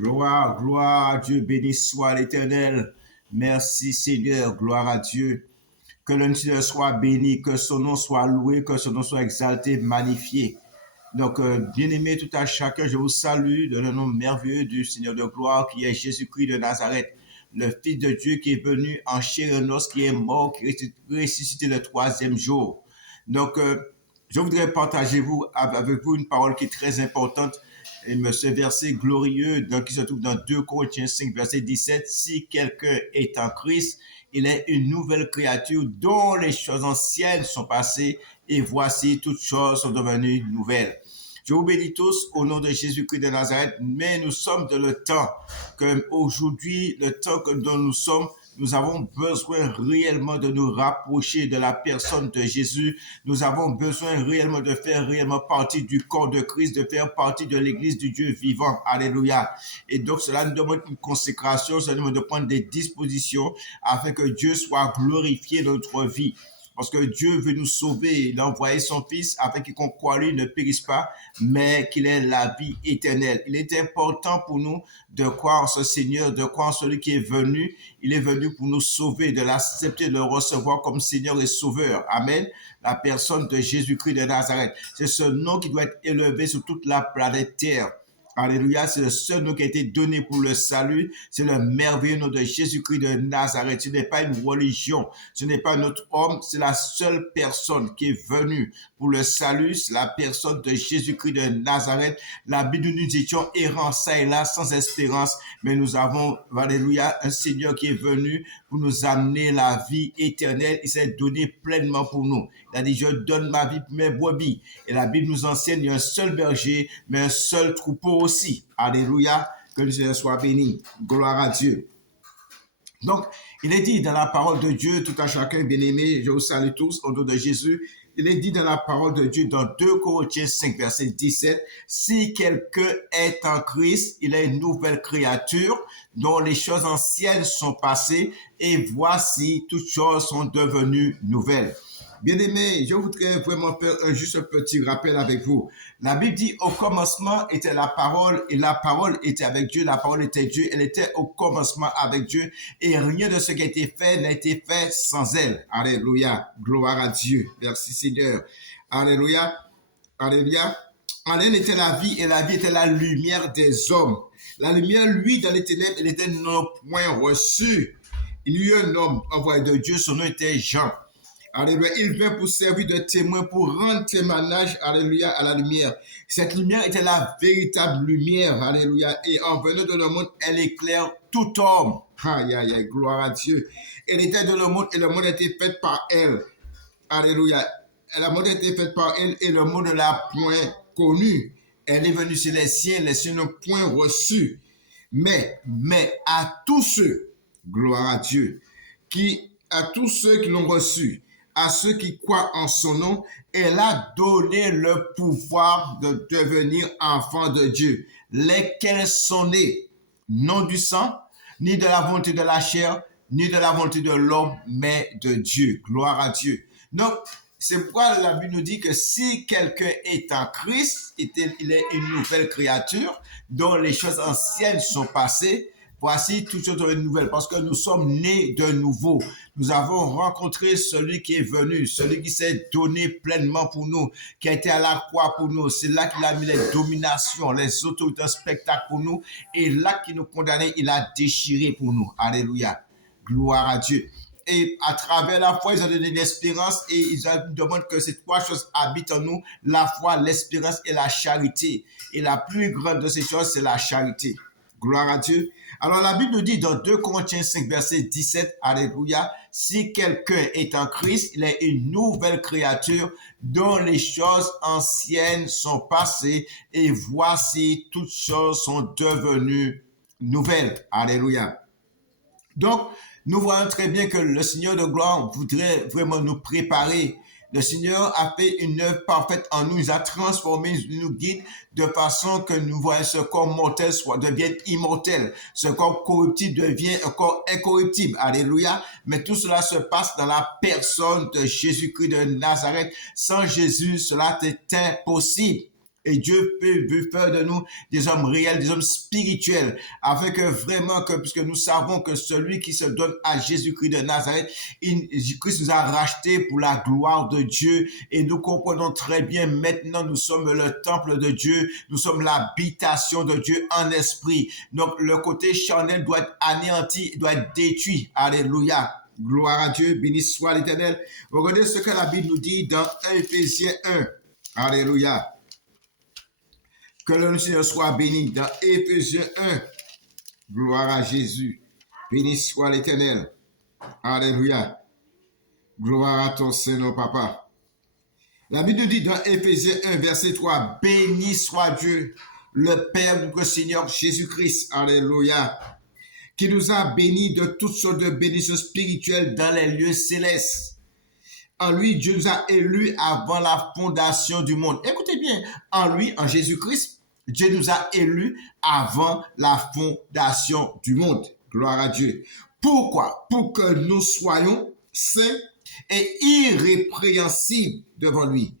Gloire, gloire à Dieu, béni soit l'Éternel. Merci Seigneur, gloire à Dieu. Que le Seigneur soit béni, que son nom soit loué, que son nom soit exalté, magnifié. Donc, bien-aimés tout à chacun, je vous salue dans le nom merveilleux du Seigneur de gloire qui est Jésus-Christ de Nazareth, le Fils de Dieu qui est venu en chair et en os, qui est mort, qui est ressuscité le troisième jour. Donc, je voudrais partager avec vous une parole qui est très importante. Et ce verset glorieux qui se trouve dans 2 Corinthiens 5, verset 17. Si quelqu'un est en Christ, il est une nouvelle créature dont les choses anciennes sont passées et voici toutes choses sont devenues nouvelles. Je vous bénis tous au nom de Jésus-Christ de Nazareth, mais nous sommes dans le temps qu'aujourd'hui, le temps dont nous sommes, nous avons besoin réellement de nous rapprocher de la personne de Jésus. Nous avons besoin réellement de faire réellement partie du corps de Christ, de faire partie de l'Église du Dieu vivant. Alléluia. Et donc, cela nous demande une consécration, cela nous demande de prendre des dispositions afin que Dieu soit glorifié dans notre vie. Parce que Dieu veut nous sauver. Il a envoyé son Fils afin qu'il croit lui ne périsse pas, mais qu'il ait la vie éternelle. Il est important pour nous de croire en ce Seigneur, de croire en celui qui est venu. Il est venu pour nous sauver, de l'accepter, de le recevoir comme Seigneur et Sauveur. Amen. La personne de Jésus-Christ de Nazareth. C'est ce nom qui doit être élevé sur toute la planète Terre. Alléluia, c'est le seul nom qui a été donné pour le salut. C'est le merveilleux nom de Jésus-Christ de Nazareth. Ce n'est pas une religion, ce n'est pas notre homme, c'est la seule personne qui est venue pour le salut. C'est la personne de Jésus-Christ de Nazareth. La Bible nous étions errants ça et là, sans espérance, mais nous avons, alléluia, un Seigneur qui est venu pour nous amener la vie éternelle. Il s'est donné pleinement pour nous. Il a dit, je donne ma vie pour mes brebis. Et la Bible nous enseigne, il y a un seul berger, mais un seul troupeau aussi. Alléluia, que le Seigneur soit béni. Gloire à Dieu. Donc, il est dit dans la parole de Dieu, tout à chacun, bien-aimé, je vous salue tous au nom de Jésus. Il est dit dans la parole de Dieu, dans 2 Corinthiens 5, verset 17, « Si quelqu'un est en Christ, il est une nouvelle créature, dont les choses anciennes sont passées, et voici, toutes choses sont devenues nouvelles. » Bien-aimés, je voudrais vraiment faire juste un petit rappel avec vous. La Bible dit, au commencement était la parole, et la parole était avec Dieu, la parole était Dieu, elle était au commencement avec Dieu, et rien de ce qui a été fait n'a été fait sans elle. Alléluia, gloire à Dieu, merci Seigneur. Alléluia, alléluia. En elle était la vie, et la vie était la lumière des hommes. La lumière, lui, dans les ténèbres, elle était non point reçue. Il y eut un homme envoyé de Dieu, son nom était Jean. Alléluia. Il vint pour servir de témoin, pour rendre témoignage, alléluia, à la lumière. Cette lumière était la véritable lumière, alléluia. Et en venant dans le monde, elle éclaire tout homme. Aïe, aïe, aïe, gloire à Dieu. Elle était dans le monde et le monde était fait par elle. Alléluia. Le monde était fait par elle et le monde ne l'a point connue. Elle est venue chez les siens n'ont point reçu. Mais à tous ceux, gloire à Dieu, à tous ceux qui l'ont reçu, à ceux qui croient en son nom, elle a donné le pouvoir de devenir enfants de Dieu, lesquels sont nés, non du sang, ni de la volonté de la chair, ni de la volonté de l'homme, mais de Dieu. Gloire à Dieu. Donc, c'est pourquoi la Bible nous dit que si quelqu'un est en Christ, il est une nouvelle créature dont les choses anciennes sont passées. Voici toutes choses nouvelles, parce que nous sommes nés de nouveau. Nous avons rencontré celui qui est venu, celui qui s'est donné pleinement pour nous, qui a été à la croix pour nous. C'est là qu'il a mis les dominations, les autorités, spectacles pour nous. Et là qu'il nous condamnait, il a déchiré pour nous. Alléluia. Gloire à Dieu. Et à travers la foi, ils ont donné l'espérance et ils nous demandent que ces trois choses habitent en nous, la foi, l'espérance et la charité. Et la plus grande de ces choses, c'est la charité. Gloire à Dieu. Alors la Bible nous dit dans 2 Corinthiens 5, verset 17, alléluia, si quelqu'un est en Christ, il est une nouvelle créature dont les choses anciennes sont passées et voici toutes choses sont devenues nouvelles. Alléluia. Donc, nous voyons très bien que le Seigneur de gloire voudrait vraiment nous préparer. Le Seigneur a fait une œuvre parfaite en nous, il a transformé, il nous guide de façon que nous voyons ce corps mortel devienne immortel, ce corps corruptible devient un corps incorruptible. Alléluia. Mais tout cela se passe dans la personne de Jésus-Christ de Nazareth. Sans Jésus, cela est impossible. Et Dieu veut faire de nous des hommes réels, des hommes spirituels, afin que vraiment, puisque nous savons que celui qui se donne à Jésus-Christ de Nazareth, Christ nous a rachetés pour la gloire de Dieu, et nous comprenons très bien maintenant, nous sommes le temple de Dieu, nous sommes l'habitation de Dieu en esprit. Donc le côté charnel doit être anéanti, doit être détruit. Alléluia. Gloire à Dieu, béni soit l'Éternel. Regardez ce que la Bible nous dit dans Éphésiens 1. Alléluia. Que le Seigneur soit béni dans Éphésiens 1. Gloire à Jésus. Béni soit l'Éternel. Alléluia. Gloire à ton Seigneur, Papa. La Bible nous dit dans Éphésiens 1, verset 3, béni soit Dieu, le Père de notre Seigneur Jésus-Christ. Alléluia. Qui nous a bénis de toutes sortes de bénédictions spirituelles dans les lieux célestes. En lui, Dieu nous a élus avant la fondation du monde. Écoutez bien, en lui, en Jésus-Christ, Dieu nous a élus avant la fondation du monde. Gloire à Dieu. Pourquoi? Pour que nous soyons saints et irrépréhensibles devant lui,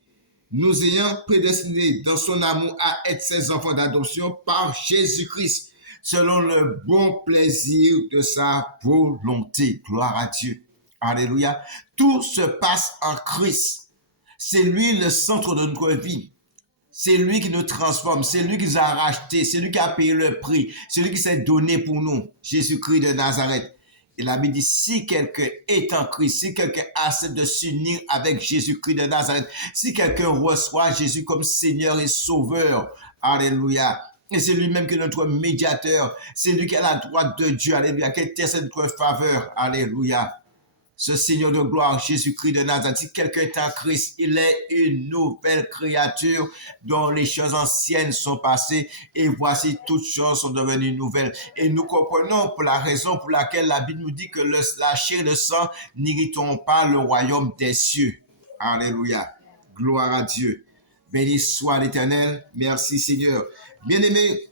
nous ayant prédestinés dans son amour à être ses enfants d'adoption par Jésus-Christ, selon le bon plaisir de sa volonté. Gloire à Dieu. Alléluia. Tout se passe en Christ. C'est lui le centre de notre vie. C'est lui qui nous transforme. C'est lui qui nous a rachetés. C'est lui qui a payé le prix. C'est lui qui s'est donné pour nous. Jésus-Christ de Nazareth. Et la Bible dit, si quelqu'un est en Christ, si quelqu'un accepte de s'unir avec Jésus-Christ de Nazareth, si quelqu'un reçoit Jésus comme Seigneur et Sauveur, alléluia. Et c'est lui-même qui est notre médiateur. C'est lui qui a la droite de Dieu, alléluia, qui intercède notre faveur, alléluia. Ce Seigneur de gloire, Jésus-Christ de Nazareth, si quelqu'un est en Christ, il est une nouvelle créature dont les choses anciennes sont passées et voici toutes choses sont devenues nouvelles. Et nous comprenons pour la raison pour laquelle la Bible nous dit que la chair et le sang n'irriteront pas le royaume des cieux. Alléluia. Gloire à Dieu. Béni soit l'Éternel. Merci Seigneur. Bien-aimés,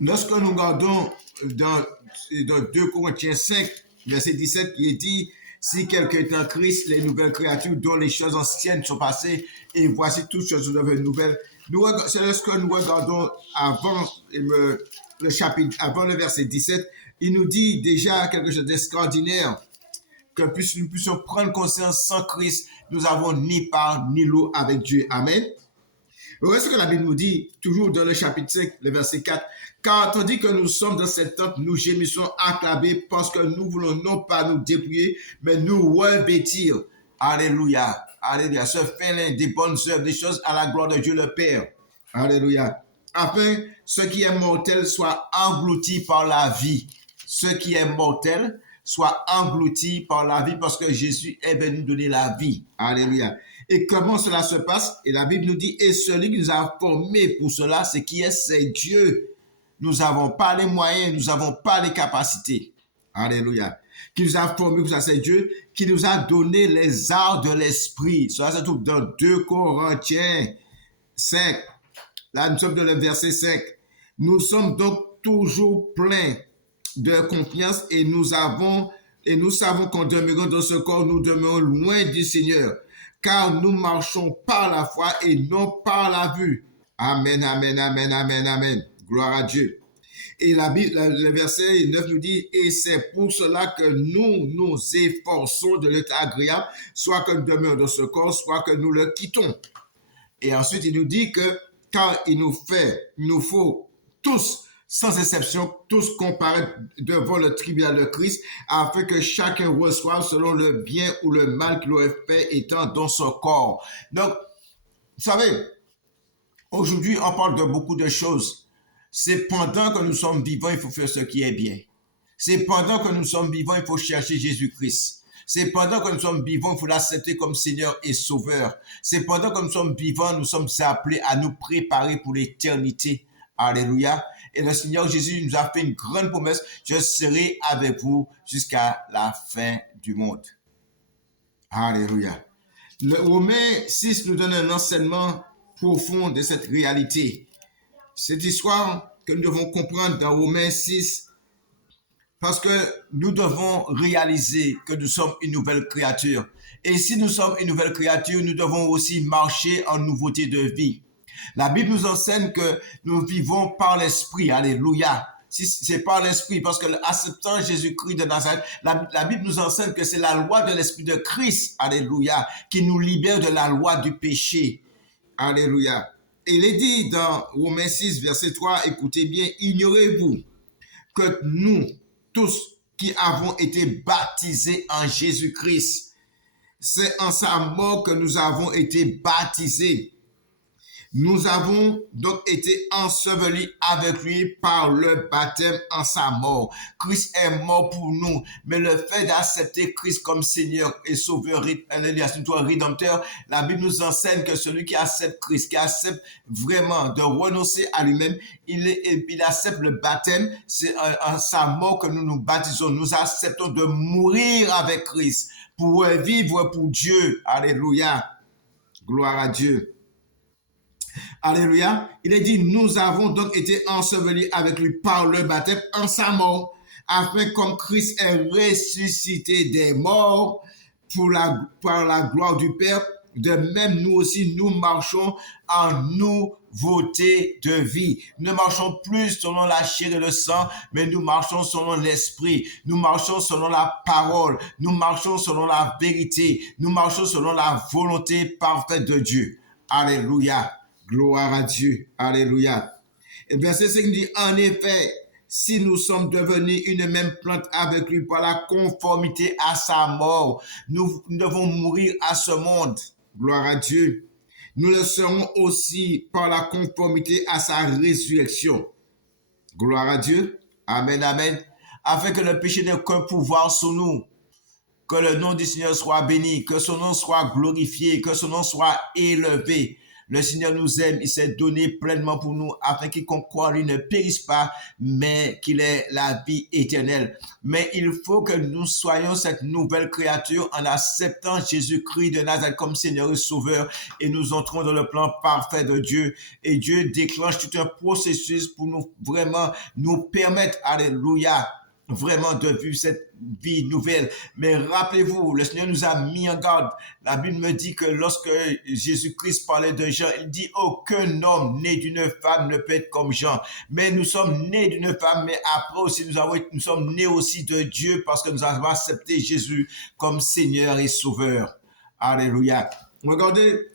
lorsque nous regardons dans 2 Corinthiens 5, verset 17, qui est dit, si quelqu'un est en Christ, les nouvelles créatures dont les choses anciennes sont passées, et voici toutes choses sont devenues nouvelles. C'est lorsque nous regardons avant le chapitre, avant le verset 17, il nous dit déjà quelque chose d'extraordinaire, que nous puissions prendre conscience sans Christ, nous n'avons ni part ni lot avec Dieu. Amen. Voici ce que la Bible nous dit, toujours dans le chapitre 5, le verset 4. Car tandis que nous sommes dans cette tente, nous gémissons acclamés parce que nous voulons non pas nous dépouiller, mais nous revêtir. Alléluia. Alléluia. Ce fait des bonnes œuvres, des choses à la gloire de Dieu le Père. Alléluia. Afin ce qui est mortel soit englouti par la vie. Ce qui est mortel soit englouti par la vie parce que Jésus est venu donner la vie. Alléluia. Et comment cela se passe? Et la Bible nous dit, et celui qui nous a formés pour cela, c'est qui est? C'est Dieu. Nous n'avons pas les moyens, nous n'avons pas les capacités. Alléluia. Qui nous a formés pour ça, c'est Dieu, qui nous a donné les arts de l'esprit. Cela se trouve dans 2 Corinthiens 5. Là, nous sommes dans le verset 5. Nous sommes donc toujours pleins de confiance et nous savons qu'en demeurant dans ce corps, nous demeurons loin du Seigneur. Car nous marchons par la foi et non par la vue. Amen, amen, amen, amen, amen. Gloire à Dieu. Et la Bible, le verset 9 nous dit, et c'est pour cela que nous nous efforçons de l'être agréable, soit que nous demeurons dans ce corps, soit que nous le quittons. Et ensuite, il nous dit que car il nous faut tous, sans exception, tous comparaître devant le tribunal de Christ, afin que chacun reçoive selon le bien ou le mal qu'il aurait fait étant dans son corps. Donc, vous savez, aujourd'hui, on parle de beaucoup de choses. C'est pendant que nous sommes vivants, il faut faire ce qui est bien. C'est pendant que nous sommes vivants, il faut chercher Jésus-Christ. C'est pendant que nous sommes vivants, il faut l'accepter comme Seigneur et Sauveur. C'est pendant que nous sommes vivants, nous sommes appelés à nous préparer pour l'éternité. Alléluia. Et le Seigneur Jésus nous a fait une grande promesse. Je serai avec vous jusqu'à la fin du monde. Alléluia. Le Romains 6 nous donne un enseignement profond de cette réalité. Cette histoire que nous devons comprendre dans Romains 6, parce que nous devons réaliser que nous sommes une nouvelle créature. Et si nous sommes une nouvelle créature, nous devons aussi marcher en nouveauté de vie. La Bible nous enseigne que nous vivons par l'Esprit. Alléluia. Si c'est par l'Esprit, parce que acceptant Jésus-Christ de Nazareth, la Bible nous enseigne que c'est la loi de l'Esprit de Christ, alléluia, qui nous libère de la loi du péché. Alléluia. Et il est dit dans Romains 6, verset 3, écoutez bien, ignorez-vous que nous, tous qui avons été baptisés en Jésus-Christ, c'est en sa mort que nous avons été baptisés. Nous avons donc été ensevelis avec lui par le baptême en sa mort. Christ est mort pour nous, mais le fait d'accepter Christ comme Seigneur et Sauveur, Rédempteur, la Bible nous enseigne que celui qui accepte Christ, qui accepte vraiment de renoncer à lui-même, il accepte le baptême, c'est en sa mort que nous nous baptisons. Nous acceptons de mourir avec Christ pour vivre pour Dieu. Alléluia. Gloire à Dieu. Alléluia. Il est dit, nous avons donc été ensevelis avec lui par le baptême en sa mort, afin comme Christ est ressuscité des morts par la gloire du Père, de même nous aussi, nous marchons en nouveauté de vie. Nous ne marchons plus selon la chair et le sang, mais nous marchons selon l'esprit. Nous marchons selon la parole. Nous marchons selon la vérité. Nous marchons selon la volonté parfaite de Dieu. Alléluia. Gloire à Dieu. Alléluia. Et verset 5 dit, en effet, si nous sommes devenus une même plante avec lui par la conformité à sa mort, nous devons mourir à ce monde. Gloire à Dieu. Nous le serons aussi par la conformité à sa résurrection. Gloire à Dieu. Amen, amen. Afin que le péché n'ait qu'un pouvoir sur nous. Que le nom du Seigneur soit béni, que son nom soit glorifié, que son nom soit élevé. Le Seigneur nous aime, il s'est donné pleinement pour nous afin quiconque croit en lui ne périsse pas, mais qu'il ait la vie éternelle. Mais il faut que nous soyons cette nouvelle créature en acceptant Jésus-Christ de Nazareth comme Seigneur et Sauveur et nous entrons dans le plan parfait de Dieu. Et Dieu déclenche tout un processus pour nous vraiment nous permettre, alléluia, vraiment de vivre cette vie nouvelle. Mais rappelez-vous, le Seigneur nous a mis en garde. La Bible me dit que lorsque Jésus-Christ parlait de Jean, il dit aucun homme né d'une femme ne peut être comme Jean. Mais nous sommes nés d'une femme, mais après aussi nous sommes nés aussi de Dieu parce que nous avons accepté Jésus comme Seigneur et Sauveur. Alléluia. Regardez,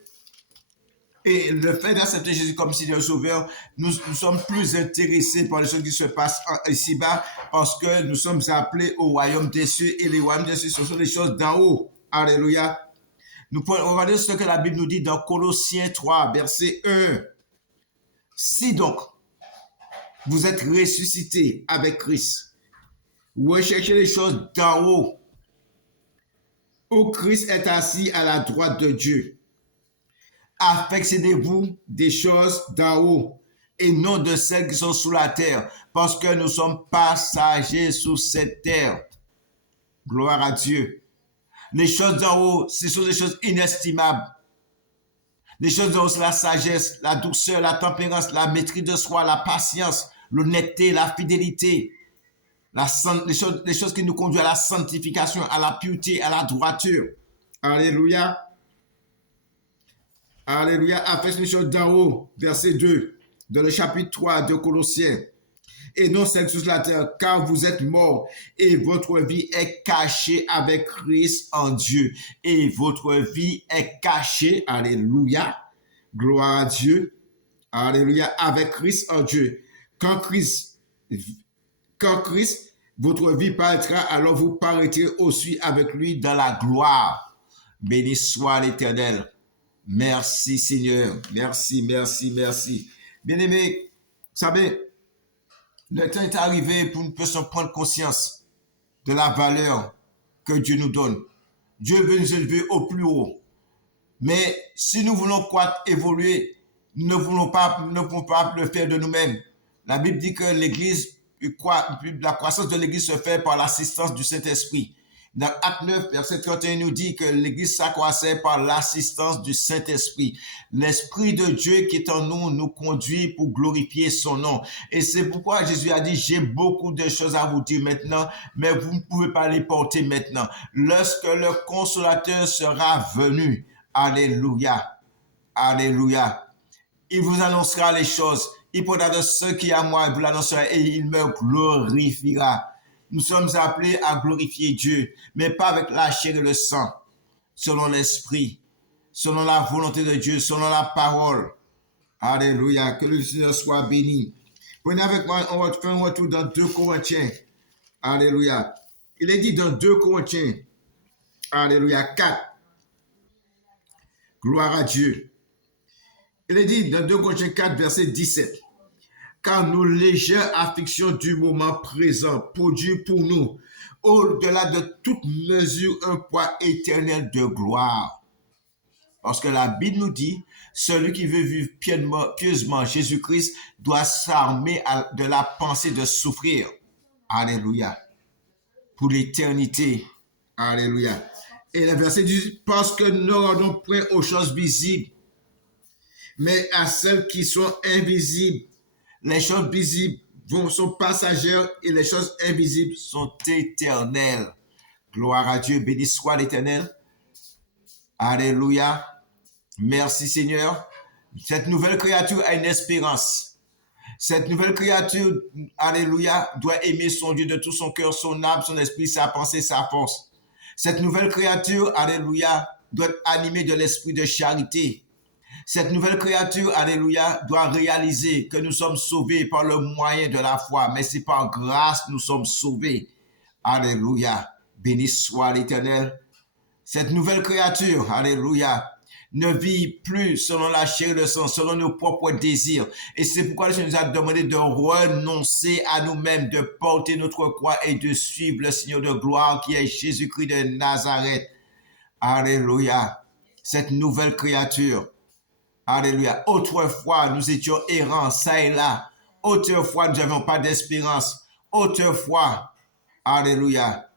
et le fait d'accepter Jésus comme Seigneur Sauveur, nous sommes plus intéressés par les choses qui se passent ici-bas parce que nous sommes appelés au royaume des cieux et les royaumes des cieux, ce sont des choses d'en haut. Alléluia. Nous pouvons regarder ce que la Bible nous dit dans Colossiens 3, verset 1. Si donc vous êtes ressuscités avec Christ, recherchez les choses d'en haut, où Christ est assis à la droite de Dieu. Affectionnez-vous des choses d'en haut et non de celles qui sont sous la terre, parce que nous sommes passagers sur cette terre. Gloire à Dieu. Les choses d'en haut, ce sont des choses inestimables. Les choses d'en haut, c'est la sagesse, la douceur, la tempérance, la maîtrise de soi, la patience, l'honnêteté, la fidélité, les choses qui nous conduisent à la sanctification, à la pureté, à la droiture. Alléluia. Alléluia, affectionnez les choses d'en haut, verset 2, dans le chapitre 3 de Colossiens. Et non celles sur la terre, car vous êtes morts et votre vie est cachée avec Christ en Dieu. Et votre vie est cachée, alléluia, gloire à Dieu, alléluia, avec Christ en Dieu. Quand Christ, votre vie paraîtra, alors vous paraîtrez aussi avec lui dans la gloire. Béni soit l'Éternel. Merci Seigneur, merci, merci, merci. Bien-aimés, vous savez, le temps est arrivé pour nous puissions prendre conscience de la valeur que Dieu nous donne. Dieu veut nous élever au plus haut. Mais si nous voulons croître, évoluer, nous ne pouvons pas le faire de nous-mêmes. La Bible dit que la croissance de l'Église se fait par l'assistance du Saint-Esprit. Dans Acte 9, verset 31, nous dit que l'Église s'accroissait par l'assistance du Saint-Esprit. L'Esprit de Dieu qui est en nous nous conduit pour glorifier son nom. Et c'est pourquoi Jésus a dit, j'ai beaucoup de choses à vous dire maintenant, mais vous ne pouvez pas les porter maintenant. Lorsque le Consolateur sera venu, alléluia, alléluia, Il vous annoncera les choses. Il prendra de ce qui est à moi, il vous l'annoncera et il me glorifiera. Nous sommes appelés à glorifier Dieu, mais pas avec la chair et le sang, selon l'esprit, selon la volonté de Dieu, selon la parole. Alléluia. Que le Seigneur soit béni. Prenez avec moi, on va faire un retour dans 2 Corinthiens. Alléluia. Il est dit dans 2 Corinthiens, Alléluia, 4. Gloire à Dieu. Il est dit dans 2 Corinthiens 4, verset 17. Car nos légères afflictions du moment présent produisent pour nous, au-delà de toute mesure, un poids éternel de gloire. Parce que la Bible nous dit, celui qui veut vivre pieusement Jésus-Christ doit s'armer de la pensée de souffrir. Alléluia. Pour l'éternité. Alléluia. Et le verset dit, parce que nous ne rendons point aux choses visibles, mais à celles qui sont invisibles. Les choses visibles sont passagères et les choses invisibles sont éternelles. Gloire à Dieu, béni soit l'Éternel. Alléluia. Merci Seigneur. Cette nouvelle créature a une espérance. Cette nouvelle créature, alléluia, doit aimer son Dieu de tout son cœur, son âme, son esprit, sa pensée, sa force. Cette nouvelle créature, alléluia, doit être animée de l'esprit de charité. Cette nouvelle créature, alléluia, doit réaliser que nous sommes sauvés par le moyen de la foi, mais c'est par grâce que nous sommes sauvés. Alléluia. Béni soit l'Éternel. Cette nouvelle créature, alléluia, ne vit plus selon la chair et le sang, selon nos propres désirs. Et c'est pourquoi le Seigneur nous a demandé de renoncer à nous-mêmes, de porter notre croix et de suivre le Seigneur de gloire qui est Jésus-Christ de Nazareth. Alléluia. Cette nouvelle créature. Alléluia. Autrefois, nous étions errants, ça et là. Autrefois, nous n'avions pas d'espérance. Autrefois, alléluia.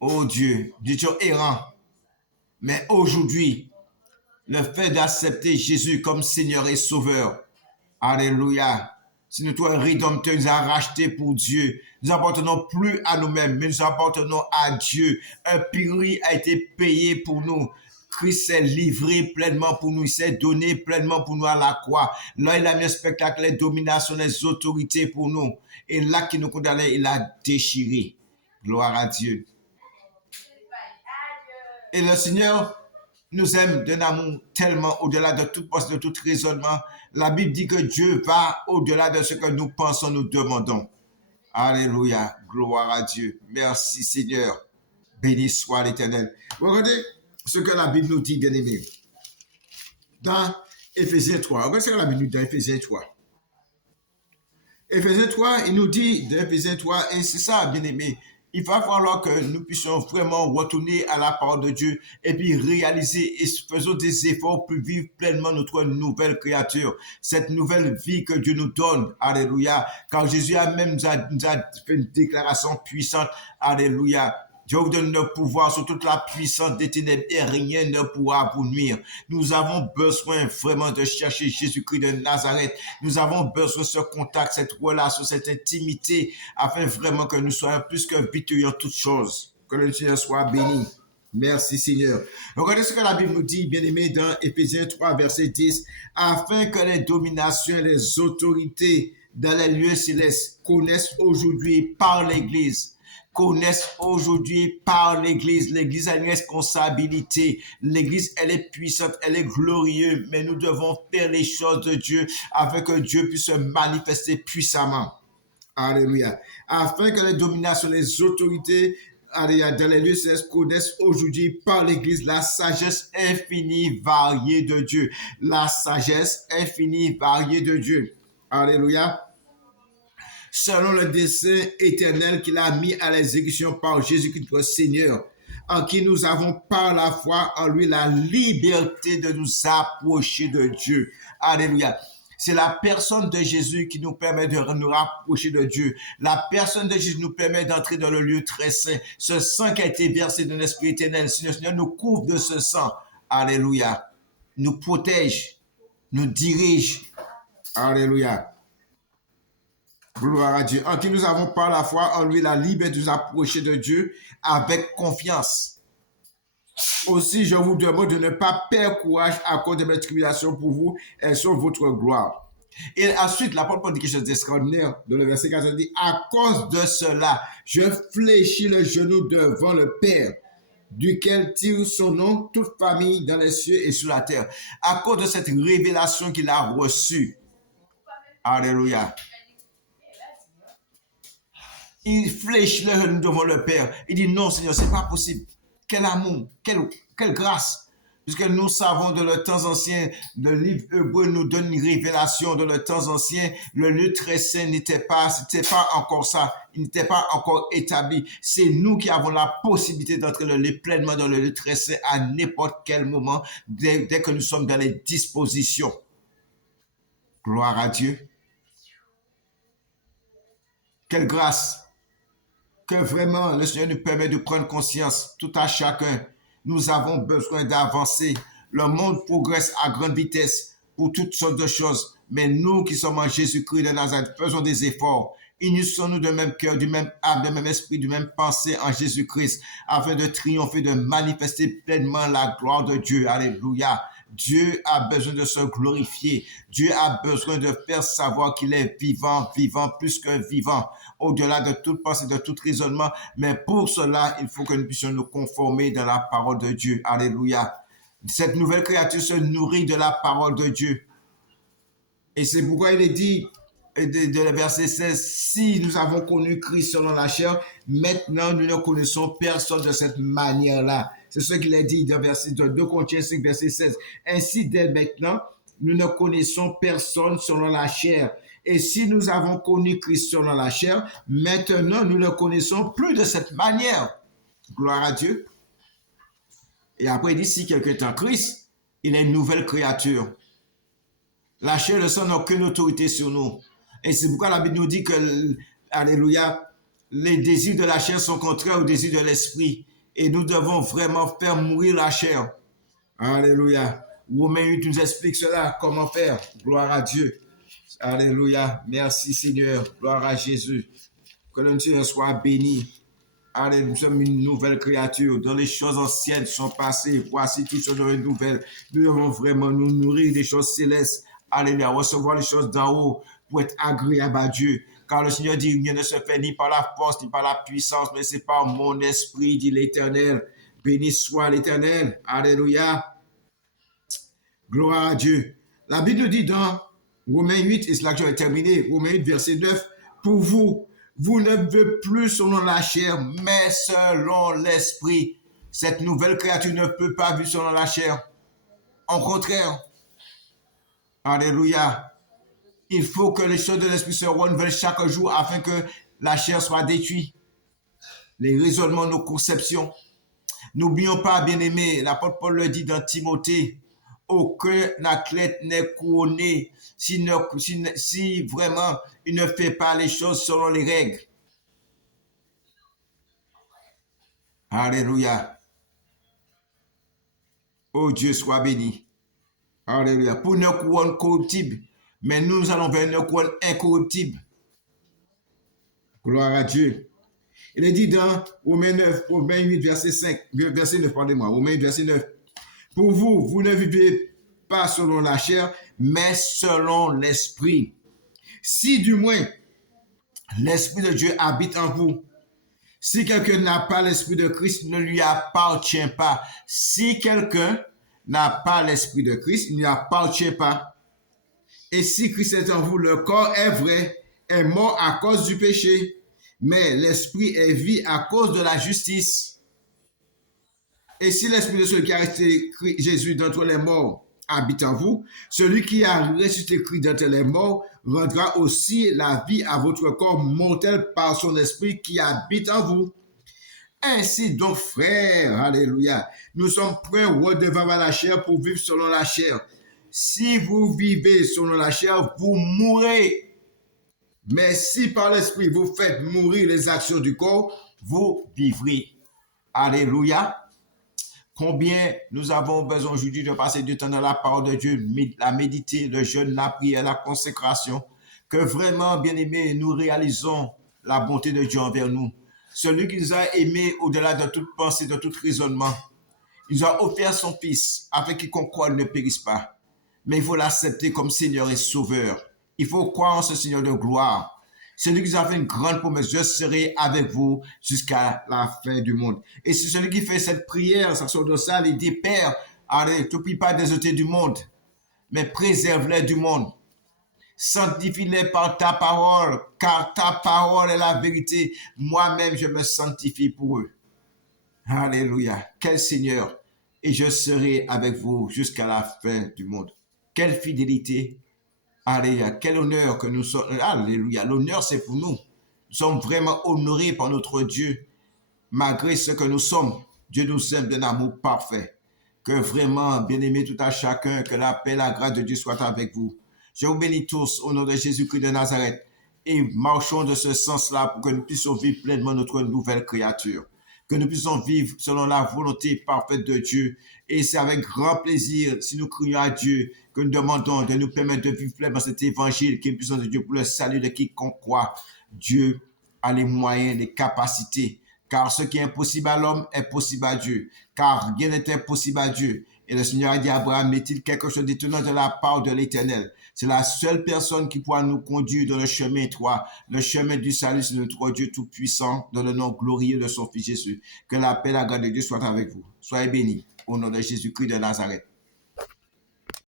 Oh Dieu, nous étions errants. Mais aujourd'hui, le fait d'accepter Jésus comme Seigneur et Sauveur, alléluia, c'est notre rédempteur, nous a rachetés pour Dieu. Nous n'appartenons plus à nous-mêmes, mais nous appartenons à Dieu. Un prix a été payé pour nous. Christ s'est livré pleinement pour nous, il s'est donné pleinement pour nous à la croix. Là, il a mis un spectacle, les dominations, les autorités pour nous. Et là qui nous condamnait, il a déchiré. Gloire à Dieu. Et le Seigneur nous aime d'un amour tellement au-delà de toute pensée, de tout raisonnement. La Bible dit que Dieu va au-delà de ce que nous pensons, nous demandons. Alléluia, gloire à Dieu. Merci Seigneur. Béni soit l'Éternel. Regardez ce que la Bible nous dit, bien-aimés. Dans Éphésiens 3. Regardez ce que la Bible nous dit dans Éphésiens 3. Éphésiens 3, il nous dit dans Éphésiens 3, et c'est ça, bien-aimés. Il va falloir que nous puissions vraiment retourner à la parole de Dieu et puis réaliser et faisons des efforts pour vivre pleinement notre nouvelle créature, cette nouvelle vie que Dieu nous donne. Alléluia. Car Jésus a même nous a fait une déclaration puissante. Alléluia. Dieu vous donne le pouvoir sur toute la puissance des ténèbres et rien ne pourra vous nuire. Nous avons besoin vraiment de chercher Jésus-Christ de Nazareth. Nous avons besoin de ce contact, cette relation, cette intimité, afin vraiment que nous soyons plus que victorieux en toutes choses. Que le Seigneur soit béni. Merci Seigneur. Regardez ce que la Bible nous dit, bien-aimés, dans Éphésiens 3, verset 10, afin que les dominations et les autorités dans les lieux célestes connaissent aujourd'hui par l'Église. Connaissent aujourd'hui par l'Église. L'Église a une responsabilité. L'Église, elle est puissante, elle est glorieuse, mais nous devons faire les choses de Dieu afin que Dieu puisse se manifester puissamment. Alléluia. Afin que les dominations, les autorités dans les lieux célestes connaissent aujourd'hui par l'Église la sagesse infinie, variée de Dieu. La sagesse infinie, variée de Dieu. Alléluia. Selon le dessein éternel qu'il a mis à l'exécution par Jésus-Christ notre Seigneur, en qui nous avons par la foi en lui la liberté de nous approcher de Dieu. Alléluia. C'est la personne de Jésus qui nous permet de nous rapprocher de Dieu. La personne de Jésus nous permet d'entrer dans le lieu très saint. Ce sang qui a été versé dans l'Esprit éternel, le Seigneur nous couvre de ce sang. Alléluia. Nous protège, nous dirige. Alléluia. Gloire à Dieu. En qui nous avons par la foi en lui la liberté de nous approcher de Dieu avec confiance. Aussi, je vous demande de ne pas perdre courage à cause de mes tribulations pour vous et sur votre gloire. Et ensuite, l'apôtre Paul dit quelque chose d'extraordinaire. Dans le verset 14, il dit, à cause de cela, je fléchis le genou devant le Père, duquel tire son nom toute famille dans les cieux et sur la terre. À cause de cette révélation qu'il a reçue. Alléluia. Il fléchit le genou devant le Père. Il dit, non, Seigneur, c'est pas possible. Quel amour, quelle grâce. Puisque nous savons de le temps ancien, le livre hébreu nous donne une révélation de le temps ancien, le lieu très saint n'était pas encore ça, il n'était pas encore établi. C'est nous qui avons la possibilité d'entrer pleinement dans le lieu très saint à n'importe quel moment, dès que nous sommes dans les dispositions. Gloire à Dieu. Quelle grâce que vraiment le Seigneur nous permet de prendre conscience, tout à chacun. Nous avons besoin d'avancer. Le monde progresse à grande vitesse pour toutes sortes de choses. Mais nous qui sommes en Jésus-Christ de Nazareth, faisons des efforts. Unissons-nous de même cœur, du même âme, du même esprit, du même pensée en Jésus-Christ, afin de triompher, de manifester pleinement la gloire de Dieu. Alléluia. Dieu a besoin de se glorifier. Dieu a besoin de faire savoir qu'il est vivant, vivant, plus que vivant, au-delà de toute pensée, de tout raisonnement. Mais pour cela, il faut que nous puissions nous conformer dans la parole de Dieu. Alléluia. Cette nouvelle créature se nourrit de la parole de Dieu. Et c'est pourquoi il est dit, de le verset 16, si nous avons connu Christ selon la chair, maintenant nous ne connaissons personne de cette manière-là. C'est ce qu'il a dit dans verset 2 Corinthiens 5, verset 16. Ainsi, dès maintenant, nous ne connaissons personne selon la chair. Et si nous avons connu Christ selon la chair, maintenant nous ne connaissons plus de cette manière. Gloire à Dieu. Et après, il dit, si quelqu'un est en Christ, il est une nouvelle créature. La chair et le sang n'ont aucune autorité sur nous. Et c'est pourquoi la Bible nous dit que, alléluia, les désirs de la chair sont contraires aux désirs de l'esprit. Et nous devons vraiment faire mourir la chair. Alléluia. Romains 8 nous explique cela, comment faire. Gloire à Dieu. Alléluia. Merci Seigneur. Gloire à Jésus. Que le Seigneur soit béni. Alléluia. Nous sommes une nouvelle créature. Dans les choses anciennes sont passées. Voici toutes choses nouvelles. Nous devons vraiment nous nourrir des choses célestes. Alléluia. Recevoir les choses d'en haut pour être agréable à Dieu. Car le Seigneur dit, rien ne se fait ni par la force, ni par la puissance, mais c'est par mon esprit, dit l'Éternel. Béni soit l'Éternel. Alléluia. Gloire à Dieu. La Bible nous dit dans Romains 8, et c'est là que je vais terminer, Romains 8, verset 9, pour vous, vous ne vivez plus selon la chair, mais selon l'esprit. Cette nouvelle créature ne peut pas vivre selon la chair. Au contraire. Alléluia. Il faut que les choses de l'esprit se renouvellent chaque jour afin que la chair soit détruite. Les raisonnements, nos conceptions. N'oublions pas, bien-aimés, l'apôtre Paul le dit dans Timothée, aucun athlète n'est couronné si vraiment il ne fait pas les choses selon les règles. Alléluia. Oh Dieu, sois béni. Alléluia. Pour une couronne corruptible, mais nous allons vers une couronne incorruptible. Gloire à Dieu. Il est dit dans Romains 8, verset 5, verset 9, pardonnez-moi, Romains 8, verset 9. Pour vous, vous ne vivez pas selon la chair, mais selon l'esprit. Si du moins l'esprit de Dieu habite en vous, si quelqu'un n'a pas l'esprit de Christ, il ne lui appartient pas. Si quelqu'un n'a pas l'esprit de Christ, il ne lui appartient pas. Et si Christ est en vous, le corps est vrai, est mort à cause du péché, mais l'esprit est vie à cause de la justice. Et si l'esprit de celui qui a ressuscité Jésus d'entre les morts habite en vous, celui qui a ressuscité Christ d'entre les morts rendra aussi la vie à votre corps mortel par son esprit qui habite en vous. Ainsi donc, frères, alléluia, nous sommes prêts redevables à la chair pour vivre selon la chair. Si vous vivez selon la chair, vous mourrez. Mais si par l'esprit vous faites mourir les actions du corps, vous vivrez. Alléluia. Combien nous avons besoin aujourd'hui de passer du temps dans la parole de Dieu, la méditer, le jeûne, la prière, la consécration, que vraiment, bien-aimés, nous réalisons la bonté de Dieu envers nous. Celui qui nous a aimés au-delà de toute pensée, de tout raisonnement. Il nous a offert son Fils afin qu'il croit ne périsse pas. Mais il faut l'accepter comme Seigneur et Sauveur. Il faut croire en ce Seigneur de gloire. C'est lui qui nous a fait une grande promesse. Je serai avec vous jusqu'à la fin du monde. Et c'est celui qui fait cette prière, ça sort de ça, il dit, Père, allez, t'oublie pas des autres du monde, mais préserve-les du monde. Sanctifie-les par ta parole, car ta parole est la vérité. Moi-même, je me sanctifie pour eux. Alléluia. Quel Seigneur. Et je serai avec vous jusqu'à la fin du monde. Quelle fidélité. Alléluia. Quel honneur que nous sommes. Alléluia. L'honneur, c'est pour nous. Nous sommes vraiment honorés par notre Dieu. Malgré ce que nous sommes, Dieu nous aime d'un amour parfait. Que vraiment, bien-aimé tout à chacun, que la paix, la grâce de Dieu soit avec vous. Je vous bénis tous au nom de Jésus-Christ de Nazareth et marchons de ce sens-là pour que nous puissions vivre pleinement notre nouvelle créature. Que nous puissions vivre selon la volonté parfaite de Dieu. Et c'est avec grand plaisir, si nous crions à Dieu, que nous demandons de nous permettre de vivre pleinement cet évangile qui est puissant de Dieu pour le salut de quiconque croit. Dieu a les moyens, les capacités. Car ce qui est impossible à l'homme est possible à Dieu. Car rien n'est impossible à Dieu. Et le Seigneur a dit à Abraham, est-il quelque chose d'étonnant de la part de l'Éternel? C'est la seule personne qui pourra nous conduire dans le chemin étroit. Le chemin du salut, c'est notre Dieu Tout-Puissant, dans le nom glorieux de son Fils Jésus. Que la paix et la grâce de Dieu soient avec vous. Soyez bénis au nom de Jésus-Christ de Nazareth.